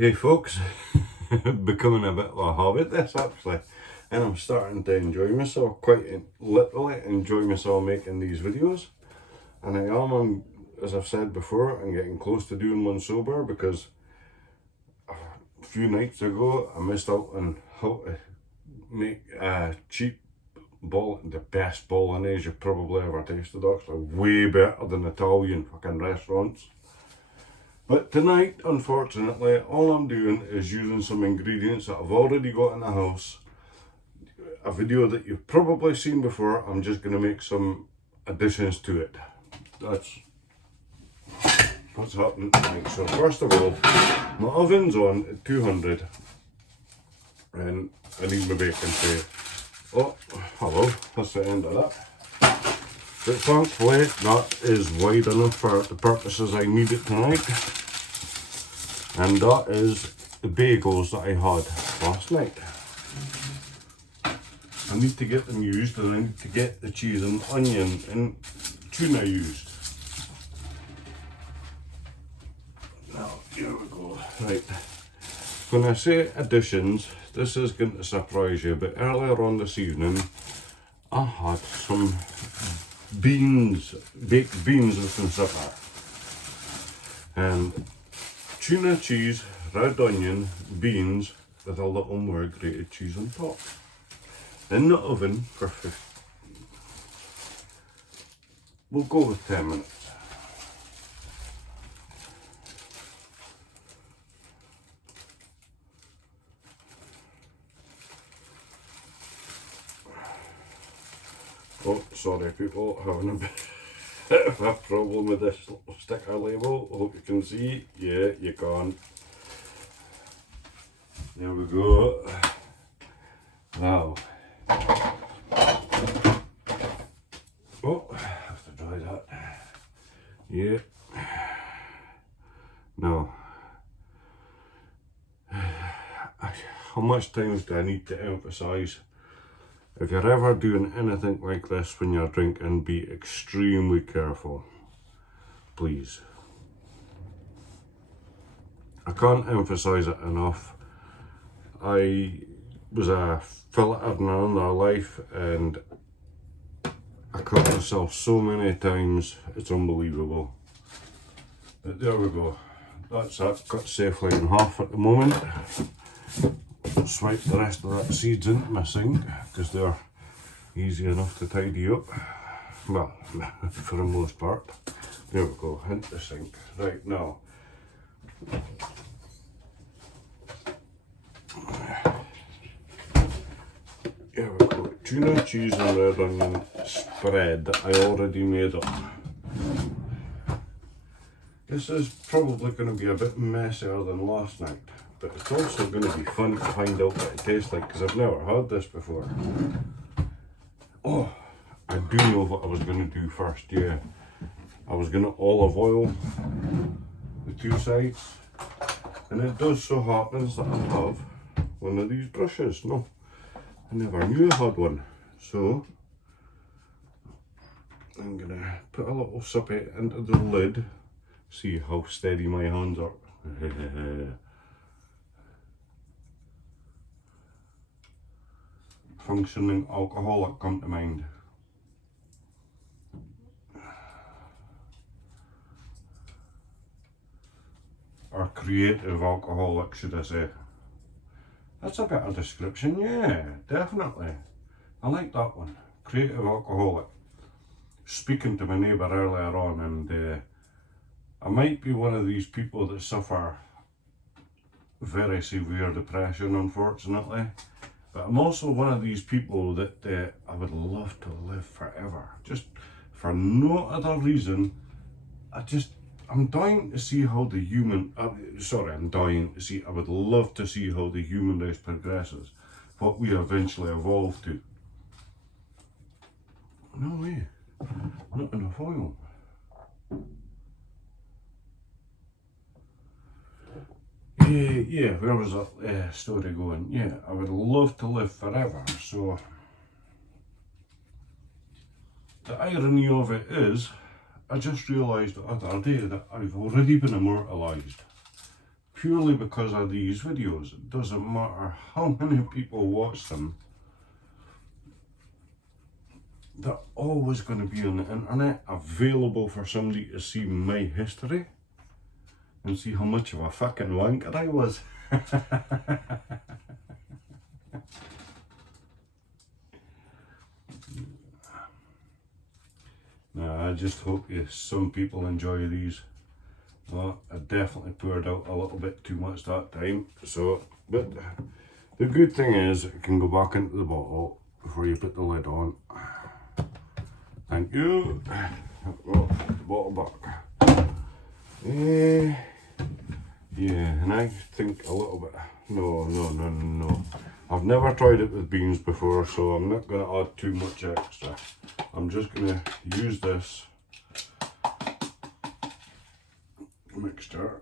Hey folks, becoming a bit of a habit this actually, and I'm starting to enjoy myself, quite literally enjoy myself making these videos. And as I've said before, I'm getting close to doing one sober because a few nights ago I missed out on how to make a cheap the best bolognese you've probably ever tasted, actually way better than Italian fucking restaurants. But tonight, unfortunately, all I'm doing is using some ingredients that I've already got in the house. A video that you've probably seen before. I'm just going to make some additions to it. That's what's happening tonight. So first of all, my oven's on at 200 and I need my baking tray. Oh, hello, that's the end of that. But thankfully that is wide enough for the purposes I need it tonight. And that is the bagels that I had last night. I need to get them used, and I need to get the cheese and onion and tuna used. Now, here we go. Right. When I say additions, this is going to surprise you, but earlier on this evening, I had some beans, baked beans with some supper. And tuna cheese, red onion, beans with a little more grated cheese on top. In the oven for 50. We'll go with 10 minutes. Oh, sorry people, having a bit of a problem with this sticker label. I hope you can see. Yeah, you can. There we go. Now. Oh, I have to dry that. Yeah. Now. How much times do I need to emphasise? If you're ever doing anything like this when you're drinking, be extremely careful, please. I can't emphasise it enough. I was a filleter in another life and I cut myself so many times, it's unbelievable. But there we go. That's that, cut safely in half at the moment. Swipe the rest of that seeds into my sink because they're easy enough to tidy up. Well, for the most part. There we go, into the sink. Right now. Here we go. Tuna, cheese and red onion spread that I already made up. This is probably going to be a bit messier than last night. But it's also going to be fun to find out what it tastes like because I've never had this before. Oh, I do know what I was going to do first, yeah. I was going to olive oil the two sides. And it does so happens that I have one of these brushes. No, I never knew I had one. So, I'm going to put a little sippy into the lid. See how steady my hands are. Functioning alcoholic come to mind. Or creative alcoholic, should I say. That's a better description, yeah, definitely. I like that one. Creative alcoholic. Speaking to my neighbour earlier on, and I might be one of these people that suffer very severe depression, unfortunately. But I'm also one of these people that I would love to live forever. Just for no other reason. I'm dying to see how the human, I would love to see how the human race progresses. What we eventually evolve to. No way. Not enough oil. Yeah, where was that story going? Yeah, I would love to live forever, so the irony of it is, I just realised the other day that I've already been immortalised. purely because of these videos. It doesn't matter how many people watch them, they're always going to be on the internet, available for somebody to see my history and see how much of a fucking wanker I was. Now, I just hope some people enjoy these. Well, I definitely poured out a little bit too much that time, so, but the good thing is it can go back into the bottle before you put the lid on. Thank you. Well, put the bottle back. Yeah, and I think a little bit, no. I've never tried it with beans before, so I'm not going to add too much extra. I'm just going to use this mixture.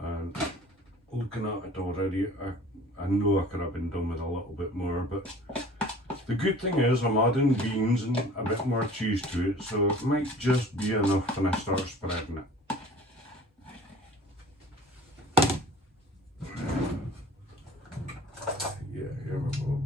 And looking at it already, I know I could have been done with a little bit more, but the good thing is I'm adding beans and a bit more cheese to it, so it might just be enough when I start spreading it. Yeah, here we go.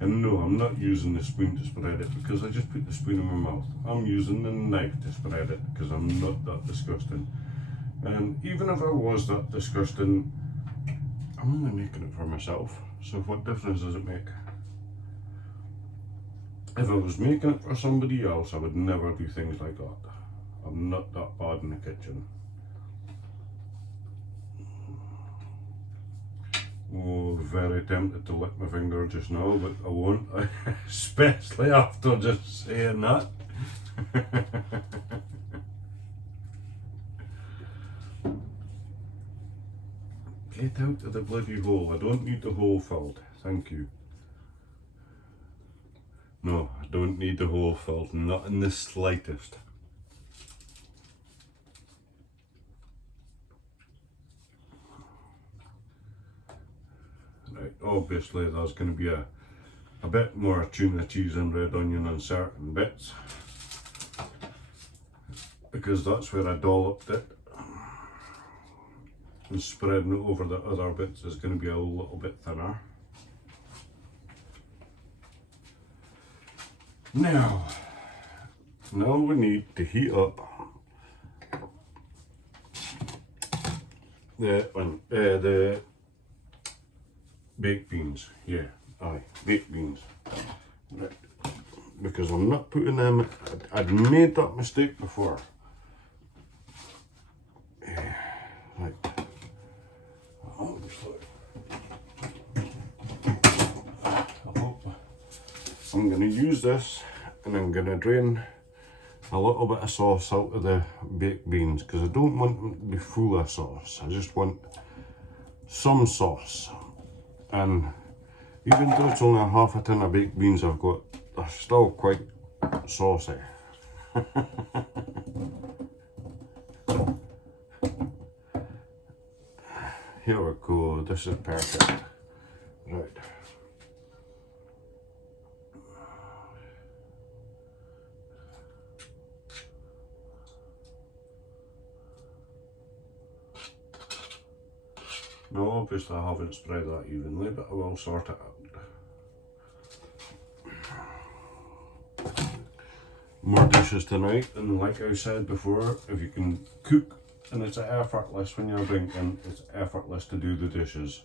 And no, I'm not using the spoon to spread it because I just put the spoon in my mouth. I'm using the knife to spread it because I'm not that disgusting. And even if I was that disgusting, I'm only making it for myself. So what difference does it make? If I was making it for somebody else, I would never do things like that. I'm not that bad in the kitchen. Oh, very tempted to lick my finger just now, but I won't, especially after just saying that. Get out of the bloody hole. I don't need the hole filled. Thank you. No, I don't need the hole filled, not in the slightest. Right, obviously there's going to be a bit more tuna cheese and red onion on certain bits, because that's where I dolloped it. And spreading it over the other bits is going to be a little bit thinner. Now we need to heat up the baked beans. Yeah, baked beans. Right. Because I'm not putting them, I'd made that mistake before. Yeah, right. I'm going to use this and I'm going to drain a little bit of sauce out of the baked beans because I don't want them to be full of sauce. I just want some sauce. And even though it's only half a tin of baked beans I've got, they're still quite saucy. Here we go, this is perfect. Right. Now obviously I haven't spread that evenly, but I will sort it out. More dishes tonight, and like I said before, if you can cook and it's effortless when you're drinking, it's effortless to do the dishes.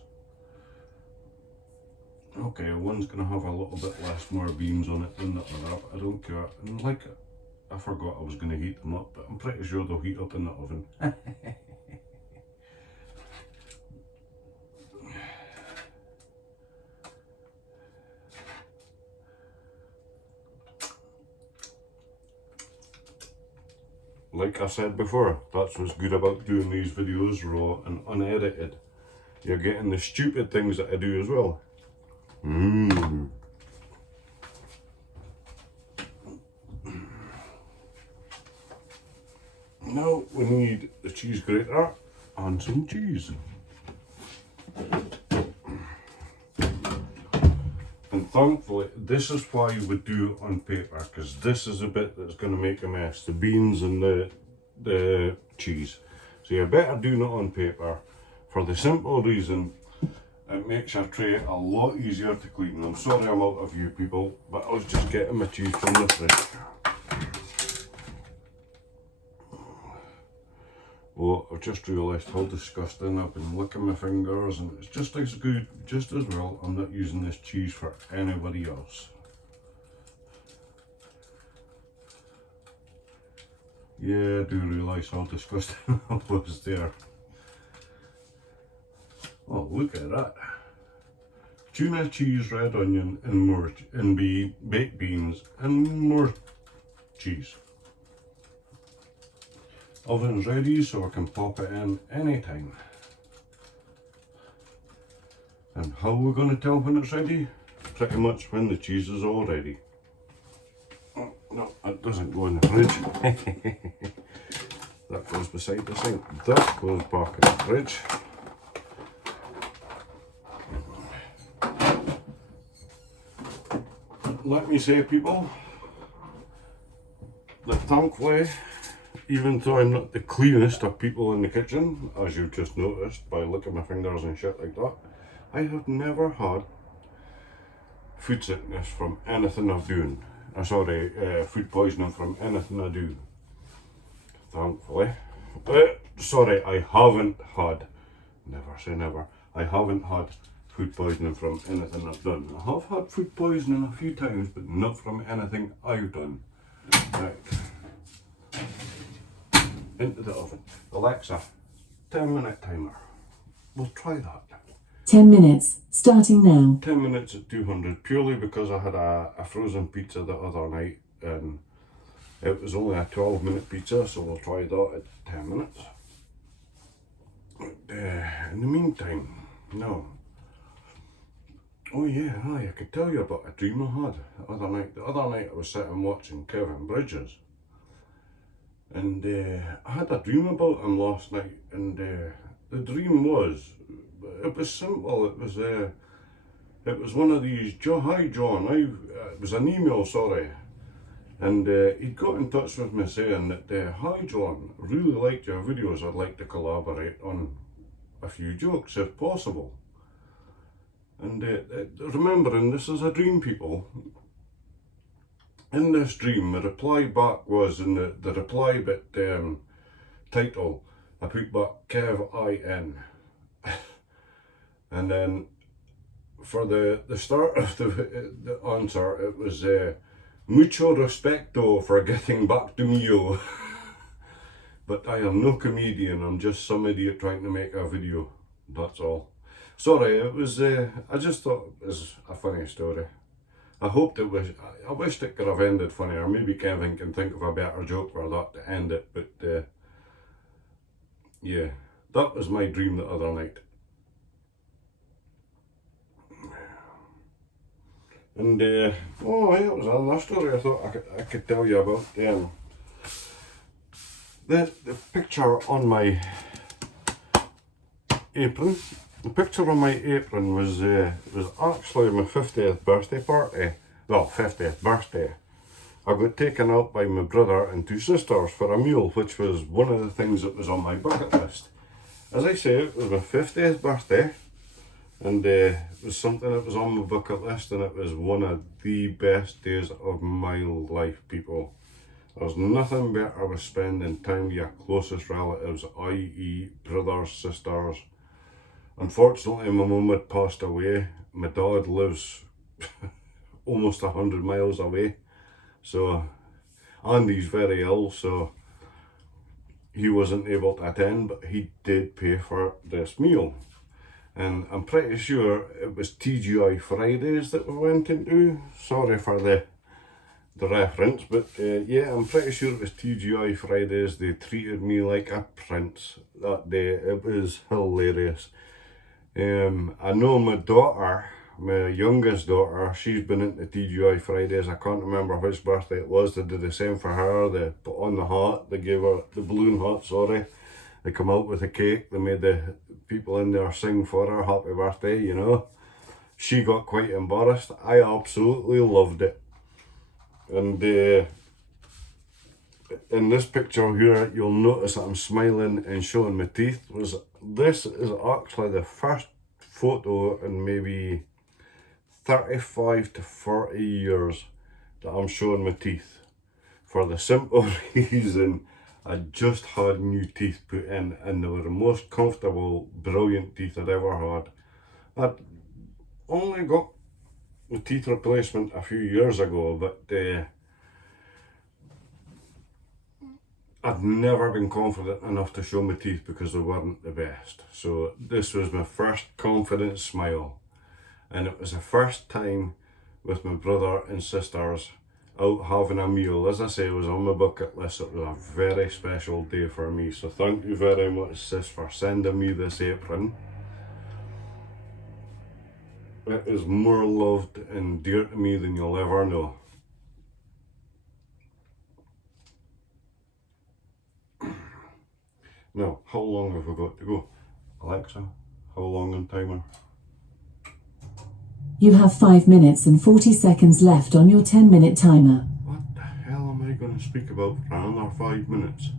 Okay, one's going to have a little bit less more beans on it than the other, I don't care. And like, I forgot I was going to heat them up, but I'm pretty sure they'll heat up in the oven. Like I said before, that's what's good about doing these videos raw and unedited. You're getting the stupid things that I do as well. Now we need the cheese grater and some cheese. And thankfully, this is why we do it on paper, because this is the bit that's going to make a mess, the beans and the cheese. So you better do it on paper for the simple reason it makes your tray a lot easier to clean. I'm sorry I'm out of you people, but I was just getting my cheese from the fridge. Oh, I've just realised how disgusting I've been licking my fingers, and it's just as good, just as well, I'm not using this cheese for anybody else. Yeah, I do realise how disgusting I was there. Oh, look at that. Tuna, cheese, red onion, and more, and baked beans, and more cheese. Oven's ready, so I can pop it in anytime. And how are we going to tell when it's ready? Pretty much when the cheese is all ready. Oh, no, that doesn't go in the fridge. That goes beside the sink. That goes back in the fridge. Let me say, people, that thankfully, even though I'm not the cleanest of people in the kitchen, as you've just noticed by licking my fingers and shit like that, I have never had food sickness from anything I've done. Food poisoning from anything I do. Thankfully. Sorry, I haven't had, never say never, I haven't had food poisoning from anything I've done. I have had food poisoning a few times, but not from anything I've done. Right. Into the oven. Alexa, 10-minute timer. We'll try that. 10 minutes, starting now. 10 minutes at 200, purely because I had a frozen pizza the other night, and it was only a 12-minute pizza, so we'll try that at 10 minutes. In the meantime, no. Oh yeah, I could tell you about a dream I had the other night. The other night I was sitting watching Kevin Bridges, and I had a dream about him last night, and the dream was, it was simple. It was one of these, hi John, it was an email, sorry, and he got in touch with me saying that, hi John, really liked your videos, I'd like to collaborate on a few jokes if possible. And remembering this is a dream, people, in this dream the reply back was, in the reply bit title, I put back Kev IN. And then for the start of the answer, it was mucho respecto for getting back to me. But I am no comedian, I'm just some idiot trying to make a video, that's all. Sorry, it was, I just thought it was a funny story. I hoped it was, I wished it could have ended funnier. Maybe Kevin can think of a better joke for that to end it, but yeah, that was my dream the other night. And oh yeah, it was another story I thought I could tell you about. The picture on my apron. The picture on my apron was actually my 50th birthday party. Well, 50th birthday. I got taken out by my brother and two sisters for a meal, which was one of the things that was on my bucket list. As I say, it was my 50th birthday, and it was something that was on my bucket list, and it was one of the best days of my life, people. There's nothing better with spending time with your closest relatives, i.e. brothers, sisters. Unfortunately, my mum had passed away. My dad lives almost 100 miles away, so, and he's very ill, so he wasn't able to attend, but he did pay for this meal. And I'm pretty sure it was TGI Fridays that we went into. Sorry for the reference, but yeah, I'm pretty sure it was TGI Fridays. They treated me like a prince that day. It was hilarious. I know my daughter my youngest daughter, she's been into TGI Fridays. I can't remember which birthday it was. They did the same for her. They put on the hat, they gave her the balloon hat, sorry. They come out with a cake, they made the people in there sing for her happy birthday, you know. She got quite embarrassed. I absolutely loved it. And in this picture here, you'll notice that I'm smiling and showing my teeth. This is actually the first photo in maybe 35 to 40 years that I'm showing my teeth. For the simple reason, I just had new teeth put in and they were the most comfortable, brilliant teeth I'd ever had. I'd only got the teeth replacement a few years ago, but I've never been confident enough to show my teeth because they weren't the best. So this was my first confident smile. And it was the first time with my brother and sisters out having a meal. As I say, it was on my bucket list. It was a very special day for me. So thank you very much, sis, for sending me this apron. It is more loved and dear to me than you'll ever know. Now, how long have we got to go? Alexa, how long on timer? You have 5 minutes and 40 seconds left on your 10-minute timer. What the hell am I going to speak about for another 5 minutes?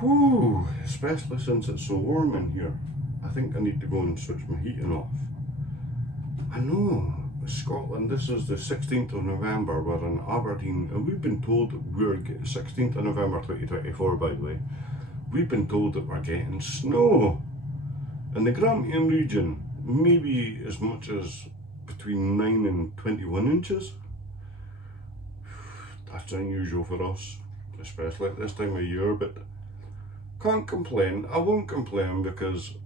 Whew, especially since it's so warm in here. I think I need to go and switch my heating off. I know, Scotland, this is the 16th of November, we're in Aberdeen, and we've been told that we're getting 16th of November 2024, by the way. We've been told that we're getting snow in the Grampian region, maybe as much as between 9 and 21 inches. That's unusual for us, especially at this time of year, but can't complain. I won't complain because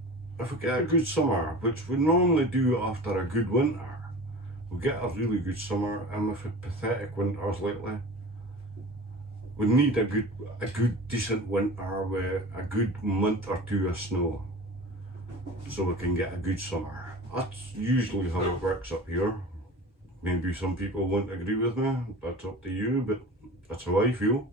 if we get a good summer, which we normally do after a good winter, we get a really good summer, and we've had pathetic winters lately. We need a good decent winter with a good month or two of snow so we can get a good summer. That's usually how it works up here. Maybe some people won't agree with me, that's up to you, but that's how I feel.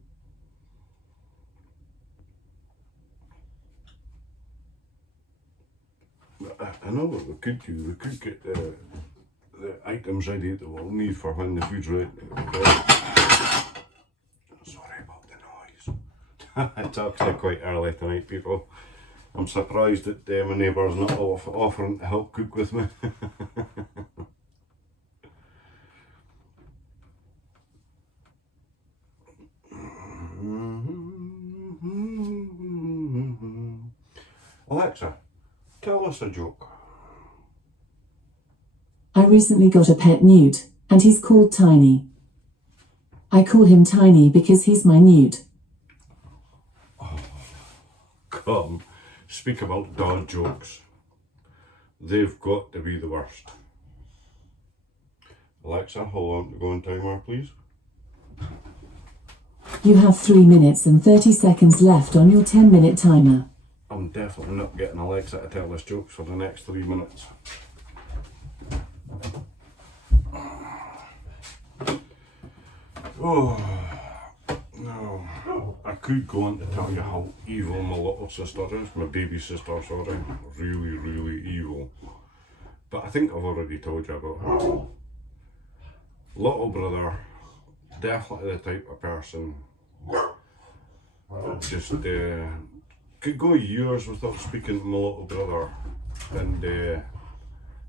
I know what we could do. We could get the items ready that we'll need for when the food's ready. Sorry about the noise. It's actually quite early tonight, people. I'm surprised that my neighbour's not offering to help cook with me. Alexa, tell us a joke. I recently got a pet newt, and he's called Tiny. I call him Tiny because he's my newt. Oh, come, speak about dad jokes. They've got to be the worst. Alexa, how long to go on timer, please? You have 3 minutes and 30 seconds left on your 10-minute timer. I'm definitely not getting Alexa to tell us jokes for the next 3 minutes. Oh, no. I could go on to tell you how evil my little sister is, my baby sister, sorry. Really, really evil. But I think I've already told you about her. Little brother, definitely the type of person just could go years without speaking to my little brother and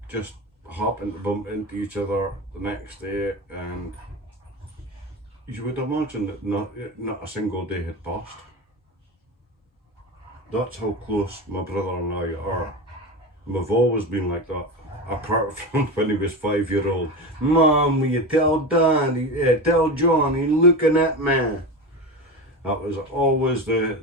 just happen to bump into each other the next day, and you would imagine that not a single day had passed. That's how close my brother and I are. We've always been like that, apart from when he was 5-year-old. Mom, will you tell Daddy, tell John, he's looking at me. That was always the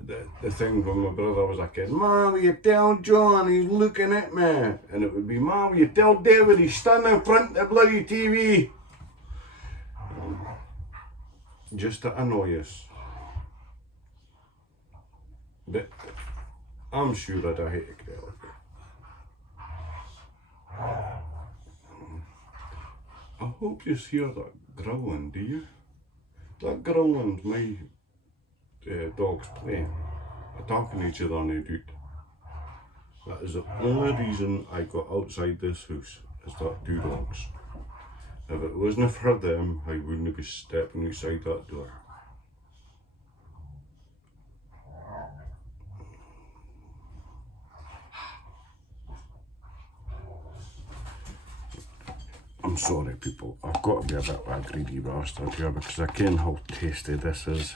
thing when my brother was a kid. Mom, will you tell John, he's looking at me? And it would be, Mom, will you tell David, he's standing in front of the bloody TV? Just to annoy us. But I'm sure I'd hate to tell it. hope you hear that growling, do you? That growling's my dogs play, attacking each other on the dude. That is the only reason I got outside this house, is that two dogs. If it wasn't for them, I wouldn't be stepping outside that door. I'm sorry people, I've got to be a bit of a greedy bastard here because I ken how tasty this is.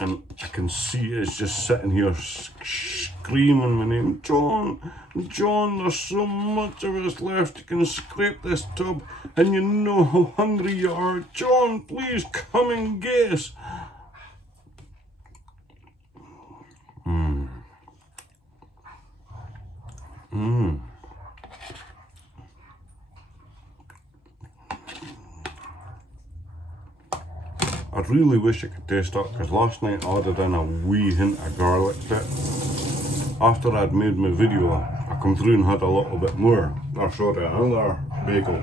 And I can see it's just sitting here screaming my name. John, John, there's so much of us left. You can scrape this tub and you know how hungry you are. John, please come and get us. I really wish I could taste that because last night I added in a wee hint of garlic bit. After I'd made my video, I come through and had a little bit more. Or sorry, another bagel.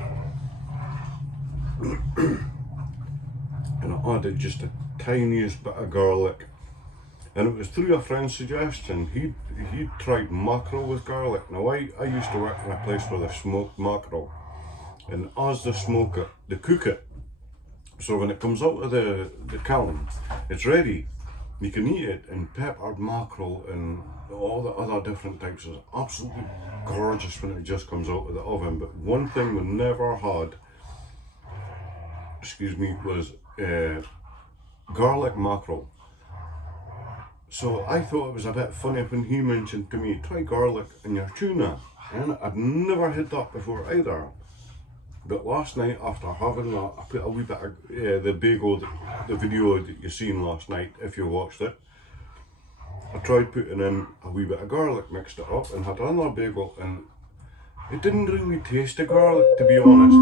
And I added just the tiniest bit of garlic. And it was through a friend's suggestion. He'd tried mackerel with garlic. Now I used to work in a place where they smoked mackerel. And as they smoke it, they cook it. So when it comes out of the kiln, it's ready. You can eat it in peppered mackerel and all the other different types. It's absolutely gorgeous when it just comes out of the oven. But one thing we never had, was garlic mackerel. So I thought it was a bit funny when he mentioned to me, try garlic in your tuna. And I'd never had that before either. But last night, after having that, I put a wee bit of the bagel, the video that you seen last night, if you watched it. I tried putting in a wee bit of garlic, mixed it up, and had another bagel, and it didn't really taste the garlic, to be honest.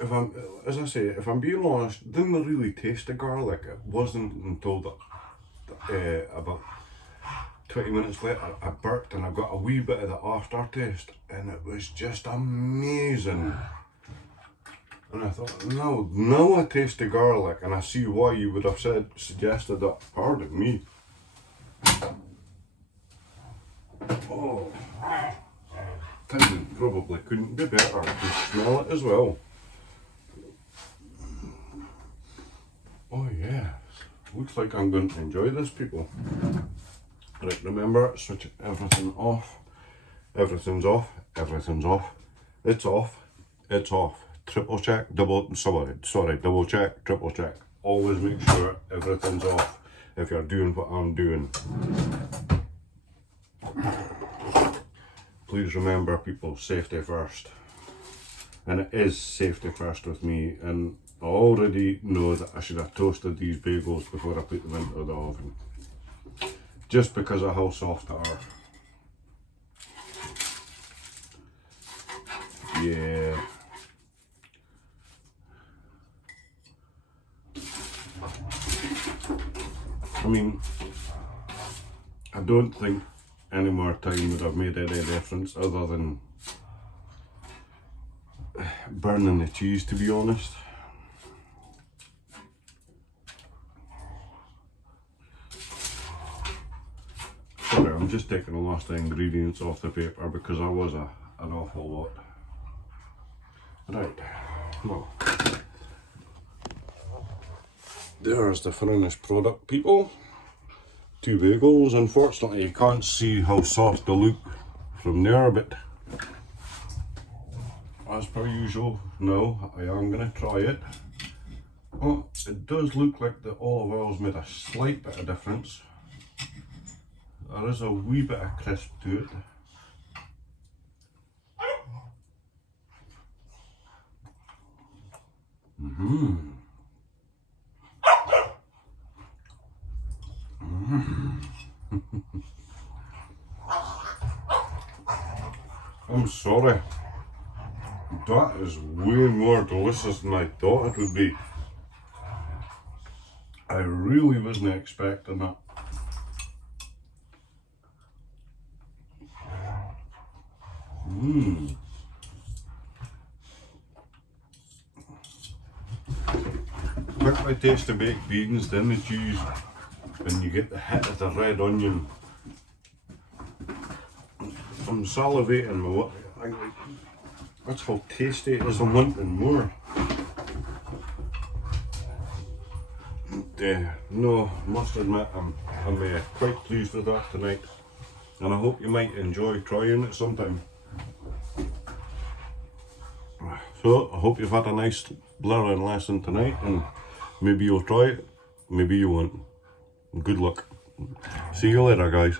If I'm being honest, it didn't really taste the garlic. It wasn't until that about 20 minutes later, I burped and I got a wee bit of the aftertaste, and it was just amazing. And I thought, no, now I taste the garlic, and I see why you would have suggested that. Pardon me. Oh, probably couldn't be better. I can smell it as well. Oh yeah, looks like I'm going to enjoy this, people. Right, remember, switch everything off. Everything's off. Everything's off. It's off. It's off. Triple check, double check, triple check. Always make sure everything's off if you're doing what I'm doing. Please remember, people, safety first. And it is safety first with me, and I already know that I should have toasted these bagels before I put them into the oven. Just because of how soft they are. Yeah. I mean, I don't think any more time would have made any difference other than burning the cheese, to be honest. Sorry, I'm just taking the last ingredients off the paper because there was an awful lot. Right, well, there's the finished product, people. 2 bagels. Unfortunately, you can't see how soft they look from there, but as per usual, no, I am going to try it. Well, it does look like the olive oil's made a slight bit of difference. There is a wee bit of crisp to it. I'm sorry. That is way more delicious than I thought it would be. I really wasn't expecting that. Quickly taste the baked beans, then the cheese, and you get the hit of the red onion. I'm salivating with what I like. That's how tasty it is. I'm wanting more. No, must admit I'm quite pleased with that tonight, and I hope you might enjoy trying it sometime. So I hope you've had a nice learning lesson tonight, and maybe you'll try it, maybe you won't. Good luck. See you later, guys.